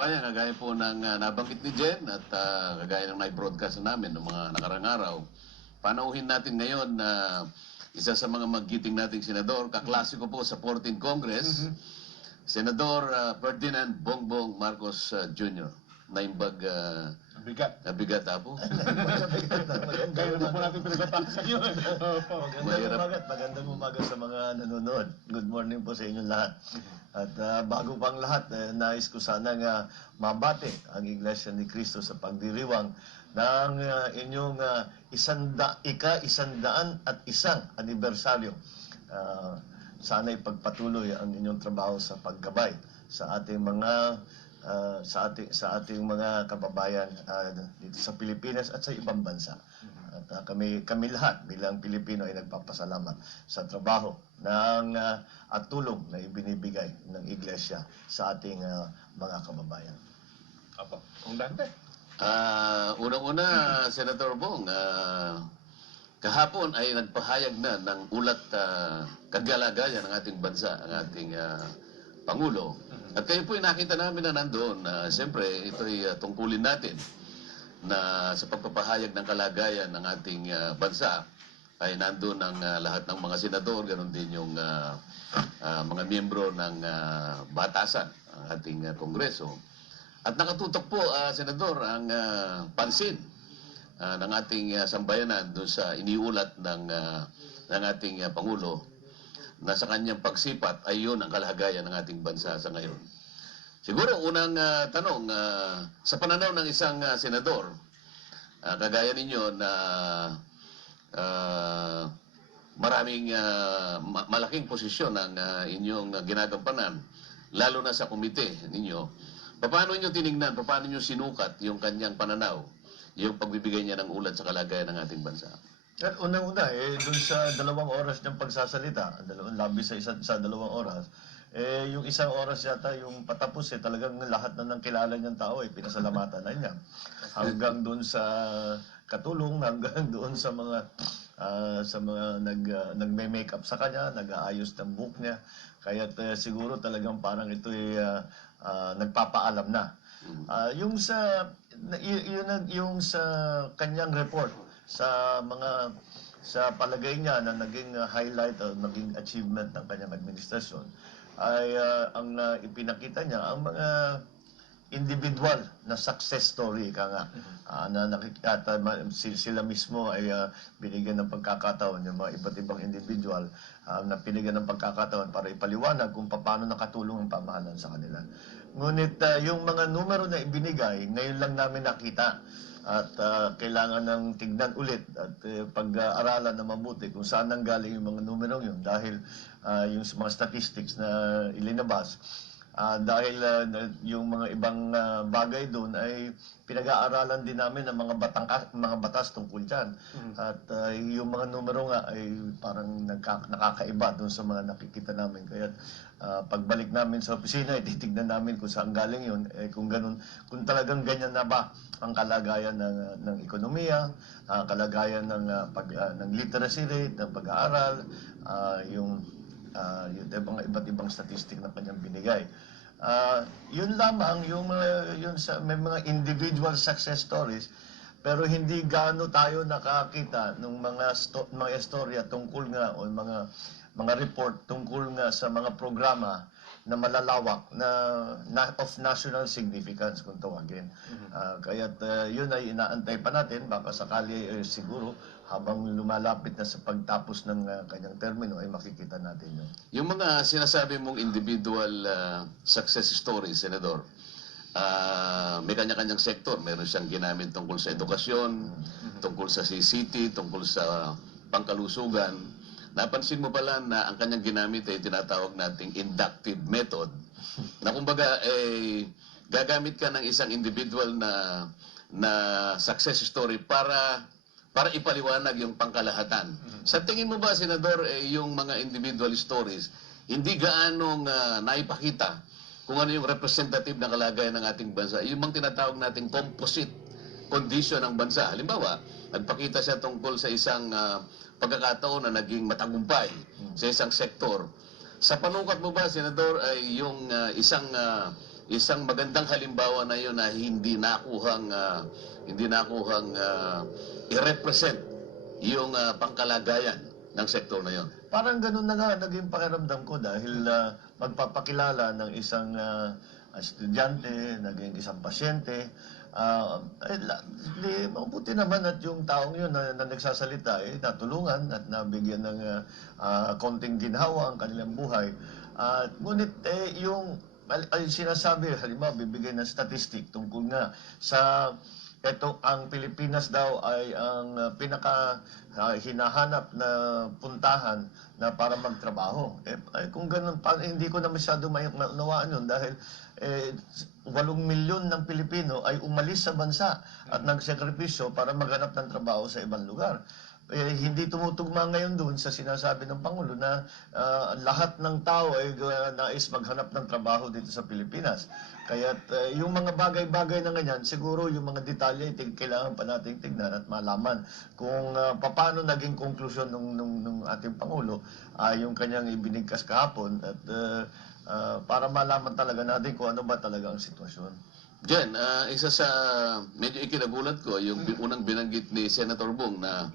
kababayan, kagaya po ng nabanggit ni Jen at kagaya ng na-broadcast namin ng mga nakarang araw, panauhin natin ngayon na isa sa mga magiting nating senador, kaklase ko po sa 14th Congress, Senador Ferdinand Bongbong Marcos Jr. Naimbag nabigat po. Kaya na po natin pinagpapaksa sa inyo. Magandang umaga sa mga nanonood. Good morning po sa inyong lahat. At bago pang lahat, nais ko sanang mabati ang Iglesia ni Cristo sa pagdiriwang ng inyong ika-101 anibersaryo. Sana ipagpatuloy ang inyong trabaho sa paggabay sa ating mga sa ating mga kababayan dito sa Pilipinas at sa ibang bansa. At kami lahat bilang Pilipino ay nagpapasalamat sa trabaho at tulong na ibinibigay ng Iglesia sa ating mga kababayan. Apo, kung dante. Unang-una, Senator Bong, kahapon ay nagpahayag na ng ulat kagalagayan ng ating bansa, ang ating Pangulo. At kayo po nakita namin na nandoon. Siyempre, ito'y tungkulin natin na sa pagpapahayag ng kalagayan ng ating bansa ay nandoon ang lahat ng mga senador, ganoon din yung mga miyembro ng batasan, ang ating Kongreso. At nakatutok po, Senador, ang pansin ng ating sambayanan doon sa iniulat ng ating Pangulo na sa kanyang pagsipat ay yun ang kalagayan ng ating bansa sa ngayon. Siguro, unang tanong, sa pananaw ng isang senador, kagaya ninyo na maraming malaking posisyon ang inyong ginagampanan, lalo na sa komite ninyo, paano nyo tinignan, paano nyo sinukat yung kanyang pananaw, yung pagbibigay niya ng ulat sa kalagayan ng ating bansa? At unang-una, dun sa 2 oras niyang pagsasalita, labis sa 2 oras, yung 1 oras yata yung patapos, talagang lahat na ng kilala niyang tao, pinasalamatan na niya. Hanggang doon sa katulong, hanggang doon sa mga nagme-makeup sa kanya, nag-aayos ng buhok niya. Kaya siguro talagang parang ito'y nagpapaalam na. Yung sa kanyang report, sa palagay niya na naging highlight o naging achievement ng kanyang administrasyon ay ang ipinakita niya ang mga individual na success story na nakikita sila mismo ay binigyan ng pagkakataon yung mga iba't ibang individual na binigyan ng pagkakataon para ipaliwanag kung paano nakatulong ang pamahalaan sa kanila. Ngunit yung mga numero na ibinigay, ngayon lang namin nakita. At kailangan ng tignan ulit at pag-aaralan na mabuti kung saan nanggaling yung mga numerong yun dahil yung mga statistics na ilinabas dahil yung mga ibang bagay doon ay pinag-aaralan din namin ng mga batas tungkol dyan. At yung mga numero nga ay parang nakakaiba doon sa mga nakikita namin. Kaya pagbalik namin sa opisina, titignan namin kung saan galing yun, kung talagang ganyan na ba ang kalagayan ng ekonomiya, kalagayan ng literacy rate, ng pag-aaral, yung iba't ibang statistic na kanyang binigay. Yun lamang, may mga individual success stories, pero hindi gaano tayo nakakita ng mga istorya tungkol nga o mga report tungkol nga sa mga programa na malalawak na of national significance kung tawagin. Kaya't yun ay inaantay pa natin, baka sakali siguro habang lumalapit na sa pagtapos ng kanyang termino ay makikita natin yun. Yung mga sinasabi mong individual success stories, Senador, may kanya-kanyang sektor. Meron siyang ginamit tungkol sa edukasyon, tungkol sa CCT, tungkol sa pangkalusugan. Napansin mo pala na ang kanyang ginamit ay tinatawag nating inductive method, na kumbaga gagamit ka ng isang individual na success story para ipaliwanag yung pangkalahatan. Sa tingin mo ba, Senador, yung mga individual stories hindi gaanong naipakita kung ano yung representative na kalagayan ng ating bansa, yung mga tinatawag nating composite condition ng bansa? Halimbawa, nagpakita siya tungkol sa isang pagkakataon na naging matagumpay sa isang sektor. Sa panukat mo ba, Senador, ay yung isang magandang halimbawa na yun na hindi nakuhang i-represent yung pangkalagayan ng sektor na yun. Parang ganun na nga naging pakiramdam ko dahil magpapakilala ng isang estudyante, naging isang pasyente. Mabuti naman at yung taong yun na nagsasalita natulungan at nabigyan ng konting ginhawa ang kanilang buhay. Ngunit yung sinasabi, halimbawa, bibigay ng statistic tungkol nga sa ang Pilipinas daw ay ang pinaka hinahanap na puntahan na para magtrabaho. Kung ganun, hindi ko na masyado maunawaan yun dahil 8 milyon ng Pilipino ay umalis sa bansa at nagsakripisyo para maghanap ng trabaho sa ibang lugar. Hindi tumutugma ngayon doon sa sinasabi ng Pangulo na lahat ng tao ay nais maghanap ng trabaho dito sa Pilipinas. Kaya yung mga bagay-bagay na ganyan, siguro yung mga detalye kailangan pa nating tignan at malaman kung paano naging konklusyon ng ating Pangulo yung kanyang ibinigkas kahapon at para malaman talaga natin kung ano ba talaga ang sitwasyon. Jen, isa sa medyo ikinagulat ko, yung unang binanggit ni Senator Bong na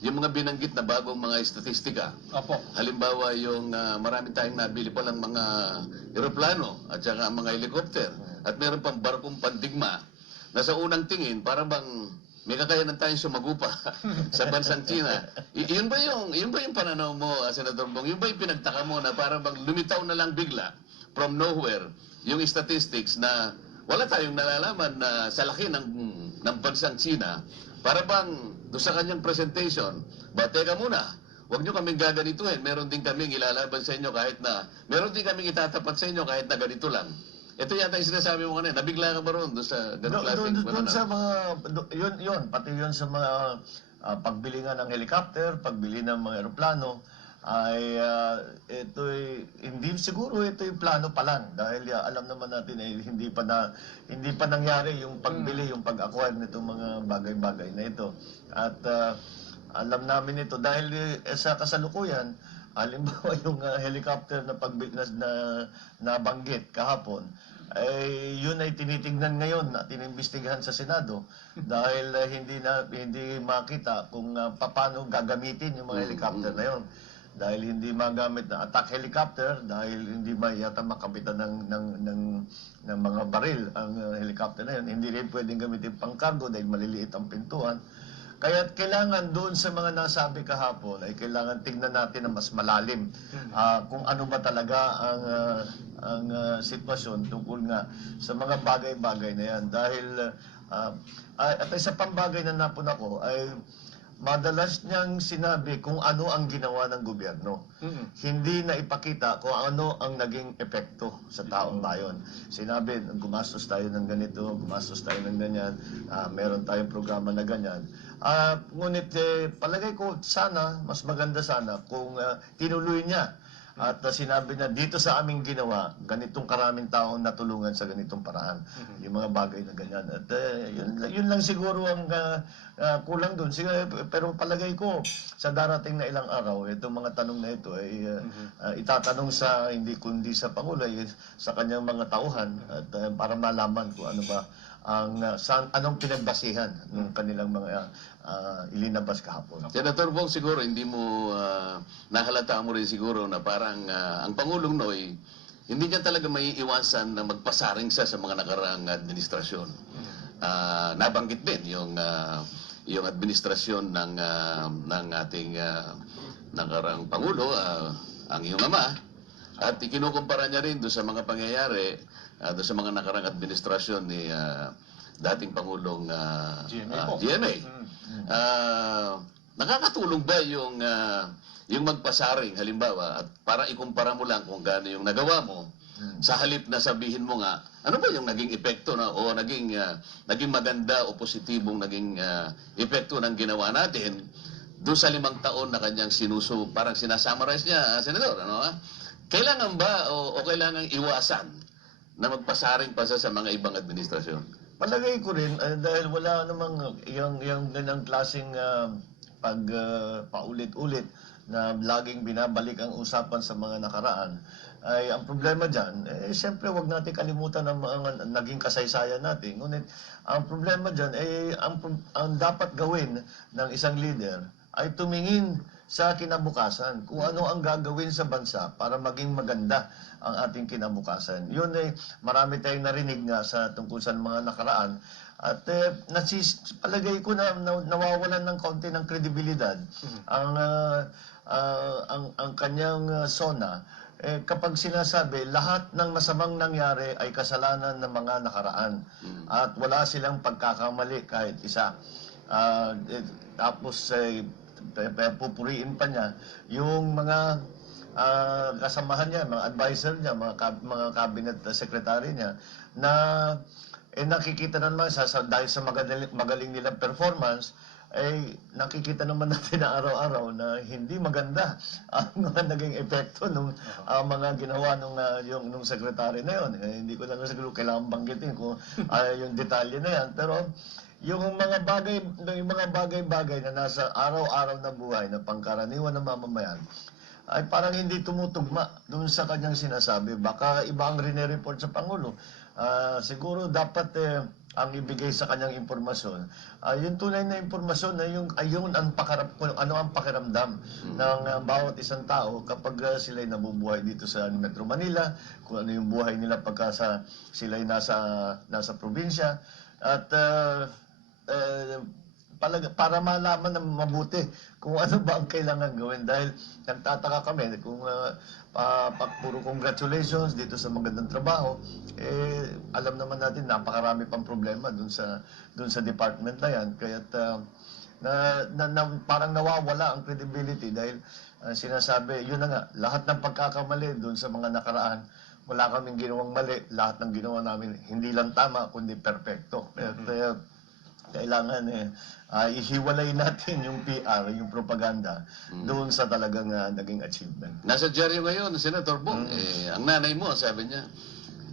yung mga binanggit na bagong mga estatistika. Opo. Halimbawa, yung marami tayong nabili palang mga eroplano at saka mga helicopter. At meron pang barkong pandigma na sa unang tingin, para bang may kakayanan tayong sumagupa sa bansang China. Yun ba yung pananaw mo, Senator Bong? Yun ba yung pinagtaka mo na para bang lumitaw na lang bigla from nowhere yung statistics na wala tayong nalalaman na sa laki ng bansang China, para bang doon sa kanyang presentation, teka muna, huwag nyo kaming gaganituhin, meron din kaming ilalaban sa inyo kahit na, meron din kaming itatapat sa inyo kahit na ganito lang. Ito yata yung sinasabi mo kanina, nabigla ka ba roon doon sa ganong klaseng Doon sa mga, pati yun sa mga pagbili nga ng helicopter, pagbili ng mga eroplano, ay hindi siguro ito yung plano pa lang dahil alam naman natin hindi pa nangyari yung pagbili, yung pag-acquire nitong mga bagay-bagay na ito. At alam namin ito dahil sa kasalukuyan, halimbawa yung helicopter na nabanggit kahapon, yun ay tinitingnan ngayon at inimbestigahan sa Senado dahil hindi makita kung paano gagamitin yung mga helicopter na yun. Dahil hindi magamit na attack helicopter, dahil hindi yata makapitan ng mga baril ang helicopter na yun. Hindi rin pwedeng gamitin pang cargo dahil maliliit ang pintuan. Kaya kailangan doon sa mga nasabi kahapon ay kailangan tingnan natin na mas malalim kung ano ba talaga ang sitwasyon tungkol nga sa mga bagay-bagay na yan. Dahil at isa pang bagay na napun ako ay madalas niyang sinabi kung ano ang ginawa ng gobyerno. Hindi na ipakita kung ano ang naging epekto sa taong bayan. Sinabi, gumastos tayo ng ganito, gumastos tayo ng ganyan, meron tayong programa na ganyan. Ngunit palagay ko sana, mas maganda sana kung tinuloy niya. At sinabi na dito sa aming ginawa, ganitong karaming taong natulungan sa ganitong paraan. Yung mga bagay na ganyan. At yun lang siguro ang kulang doon. Pero palagay ko, sa darating na ilang araw, itong mga tanong na ito ay itatanong sa, hindi kundi sa Pangulo, sa kanyang mga tauhan at para malaman kung ano ba anong pinagbasihan ng kanilang mga ilinabas kahapon. Senator Bong, siguro hindi mo nahalata mo rin siguro na parang ang Pangulong Noy hindi niya talaga may iwasan na magpasaring sa mga nakaraang administrasyon. Nabanggit din yung administrasyon ng ating nakaraang Pangulo, ang iyong ama, at ikinukumpara niya rin doon sa mga pangyayari doon sa mga nakarang administrasyon ni dating Pangulong GMA. Nakakatulong ba yung magpasaring halimbawa at para ikumpara mo lang kung gaano yung nagawa mo sa halip na sabihin mo nga ano ba yung naging epekto o naging maganda o positibong naging epekto ng ginawa natin doon sa 5 taon na kanyang parang sinasummarize niya, Senador, ano? Kailangan ba o kailangan iwasan na magpasaring pa sa mga ibang administrasyon? Palagay ko rin, dahil wala namang yung ganang klaseng paulit-ulit na laging binabalik ang usapan sa mga nakaraan, ay ang problema dyan, siyempre wag natin kalimutan ang mga naging kasaysayan natin. Ngunit ang problema dyan, ang dapat gawin ng isang leader ay tumingin sa kinabukasan, kung ano ang gagawin sa bansa para maging maganda ang ating kinabukasan. Yun marami tayong narinig nga sa tungkol sa mga nakaraan. At palagay ko na nawawalan ng konti ng kredibilidad ang kanyang SONA kapag sinasabi lahat ng masamang nangyari ay kasalanan ng mga nakaraan at wala silang pagkakamali kahit isa. Tapos pupuriin pa niya yung mga kasamahan niya, mga advisor niya, mga cabinet secretary niya na nakikita naman dahil sa magaling nilang performance nakikita naman natin na araw-araw na hindi maganda ang mga naging epekto nung mga ginawa nung secretary na yon. Hindi ko lang siguro kailangan banggitin kung yung detalye na yan, pero yung mga bagay-bagay na nasa araw-araw na buhay na pangkaraniwan ng mamamayan ay parang hindi tumutugma doon sa kanyang sinasabi. Baka iba ang rinireport sa Pangulo. Siguro dapat ang ibigay sa kanyang impormasyon yung tunay na impormasyon na yung ano ang pakiramdam ng bawat isang tao kapag sila'y nabubuhay dito sa Metro Manila, kung ano yung buhay nila pagka sila'y nasa probinsya, at para malaman ng mabuti kung ano ba ang kailangan gawin. Dahil nagtataka kami kung puro congratulations dito sa magandang trabaho, alam naman natin napakarami pang problema dun sa department na yan. Kaya parang nawawala ang credibility dahil sinasabi, yun na nga, lahat ng pagkakamali dun sa mga nakaraan, wala kaming ginawang mali, lahat ng ginawa namin hindi lang tama kundi perfecto. Kaya kailangan ihiwalay natin yung PR, yung propaganda, doon sa talagang naging achievement. Nasa dyaryo ngayon, Senator Bong, ang nanay mo, sabi niya,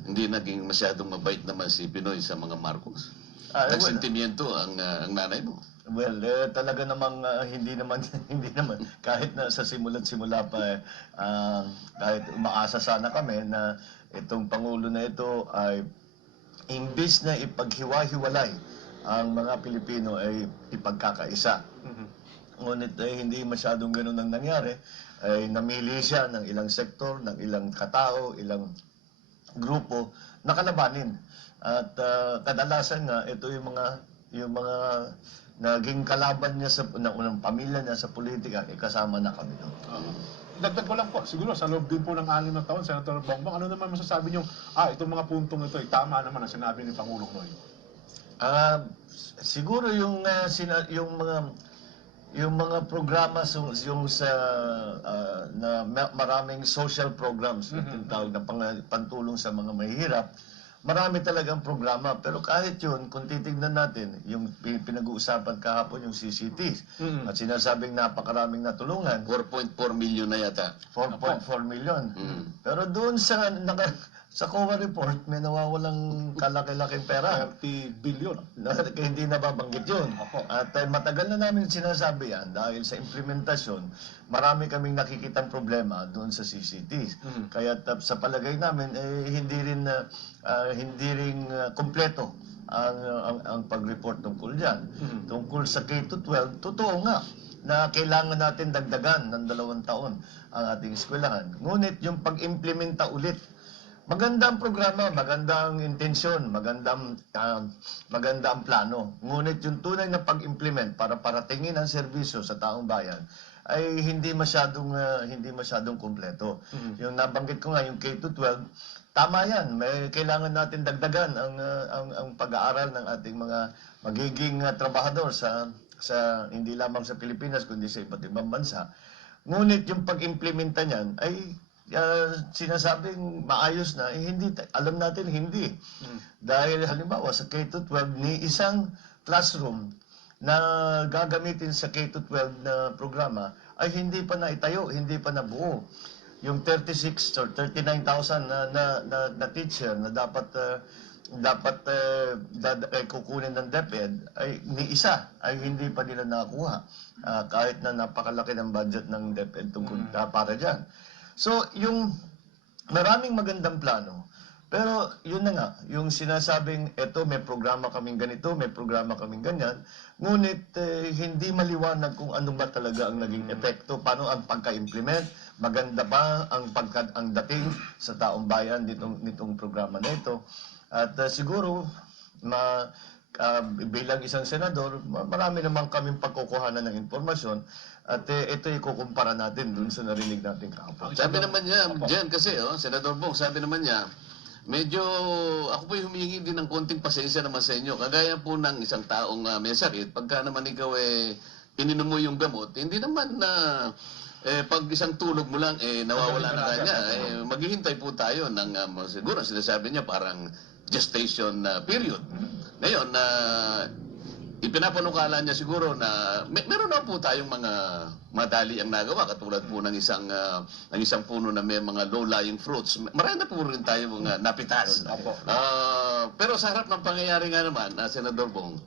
hindi naging masyadong mabait naman si Pinoy sa mga Marcos. Nagsentimiento ang nanay mo. Well, talaga namang hindi naman kahit na sa simula't-simula pa kahit umaasa sana kami na itong Pangulo na ito ay imbis na ipaghiwa-hiwalay ang mga Pilipino ay ipagkakaisa. Ngunit hindi masyadong ganun ang nangyari. Ay namili siya ng ilang sektor, ng ilang katao, ilang grupo na kalabanin. At kadalasan nga ito yung mga naging kalaban niya ng pamilya niya sa politika, kasama na kami doon. Dagdag ko lang po, siguro sa loob din po ng 6 na taon, Senator Bongbong, ano naman masasabi niyo, itong mga puntong ito, tama naman ang sinabi ni Pangulong Noy? Siguro yung mga programa na maraming social programs na tinatawag na pantulong sa mga mahihirap, marami talagang programa. Pero kahit yun, kung titignan natin, yung pinag-uusapan kahapon yung CCT, at sinasabing napakaraming natulungan. 4.4 million na yata. 4.4 million. Pero doon sa COA report, may nawawalang kalaki-laking pera. 30 billion. Kaya hindi nababanggit yun. At matagal na namin sinasabi yan dahil sa implementasyon, marami kaming nakikitang problema doon sa CCT. Kaya sa palagay namin, hindi rin kumpleto ang pag-report tungkol dyan. Tungkol sa K-12, totoo nga na kailangan natin dagdagan ng 2 taon ang ating eskwelahan. Ngunit yung pag-implementa ulit, maganda ang programa, maganda ang intensyon, maganda ang plano. Ngunit yung tunay na pag-implement para paratingin ang serbisyo sa taong bayan ay hindi masyadong kumpleto. Yung nabanggit ko nga, yung K-12, tama yan. Kailangan natin dagdagan ang pag-aaral ng ating mga magiging trabahador sa hindi lamang sa Pilipinas kundi sa iba't ibang bansa. Ngunit yung pag-implementa niyan ay sinasabing maayos na, alam natin hindi. Dahil halimbawa sa K-12 ni isang classroom na gagamitin sa K-12 na programa ay hindi pa naitayo, hindi pa nabuo. Yung 36 or 39,000 na teacher na dapat kukunin ng DepEd ay ni isa ay hindi pa nila nakuha kahit na napakalaki ng budget ng DepEd tungkol para diyan. So, yung maraming magandang plano. Pero yun na nga, yung sinasabing, eto may programa kaming ganito, may programa kaming ganyan, ngunit hindi maliwanag kung ano ba talaga ang naging epekto, paano ang pagka-implement, maganda ba ang dating sa taong bayan nitong programa na ito. At siguro, bilang isang senador, marami naman kaming pagkukuhanan ng informasyon at ito ikukumpara natin dun sa narinig natin kahapon. Sabi naman niya, diyan kasi, Senador Bong, sabi naman niya, medyo, ako po humihingi din ng konting pasensya naman sa inyo. Kagaya po ng isang taong may sakit, pagka naman ikaw ininom mo yung gamot, hindi naman na pag isang tulog mo lang, nawawala na kanya. Maghihintay po tayo ng, siguro, sinasabi niya parang gestation period. Ngayon, ipinapanukala niya siguro na meron na po tayong mga madali ang nagawa katulad po ng isang puno na may mga low-lying fruits. Marami na po rin tayo mga napitas. Pero sa harap ng pangyayari nga naman, Senador Bong,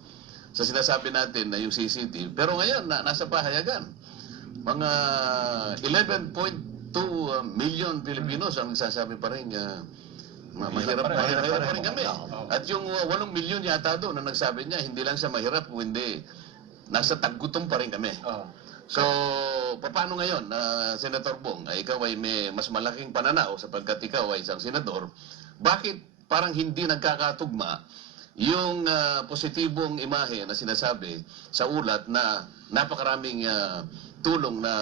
sa sinasabi natin na yung CCTV, pero ngayon nasa pahayagan. Mga 11.2 million Filipinos ang nagsasabi pa rin mahirap pa rin kami. At yung 8 milyon yata doon na nagsabi niya, hindi lang siya mahirap, kundi nasa taggutom pa rin kami. So, paano ngayon, Senator Bong, ikaw ay may mas malaking pananaw sapagkat ikaw ay isang senador, bakit parang hindi nagkakatugma yung positibong imahe na sinasabi sa ulat na napakaraming tulong na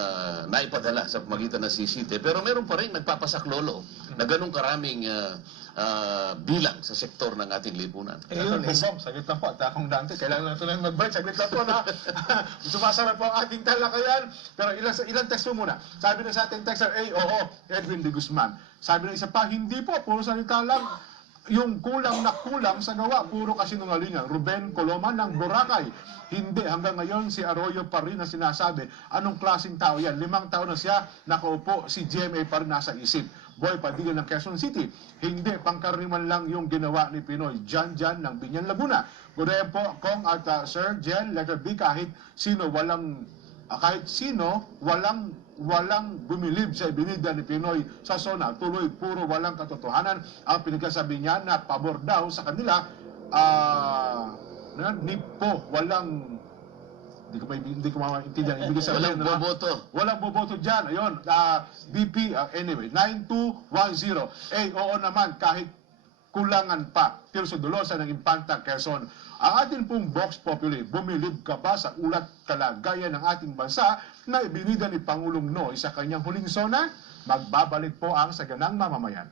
naipadala sa pamagitan ng CCTV, pero meron pa rin nagpapasaklolo na ganun karaming bilang sa sektor ng ating lipunan. Yun, saglit lang po. At akong Dante, kailangan natin lang mag-break. Saglit lang po na. Sumasarap po ang ating talakayan. Pero ilang text po muna. Sabi na sa ating texter, oo, Edwin de Guzman. Sabi na isa pa, hindi po, puro salita lang. Yung kulang na kulang sa gawa, puro kasinungalingan. Ruben Coloma ng Boracay. Hindi, hanggang ngayon si Arroyo pa rin na sinasabi, anong klaseng tao yan? 5 taon na siya, nakaupo, si GMA pa rin nasa isip. Boy Padilla ng Quezon City. Hindi, pangkaraniwan lang yung ginawa ni Pinoy. Jan ng Binyan, Laguna. Good po, Kong at Sir Jen, letter B, kahit sino walang bumilib sa ibinida ni Pinoy sa SONA. Tuloy, puro walang katotohanan. Ang pinagsasabi niya na pabor daw sa kanila, nipo, walang, hindi ko maintindihan. Ibig sabihin, Walang boboto. Walang boboto dyan. Ayun, BP, anyway, 9210. Oo naman, kahit kulangan pa. Tirso Dolosa ng Impanta, Quezon. Ang atin pong Vox Populi, bumilib ka ba sa ulat kalagayan ng ating bansa na ibinida ni Pangulong Noy sa kanyang huling SONA? Magbabalik po ang Saganang Mamamayan.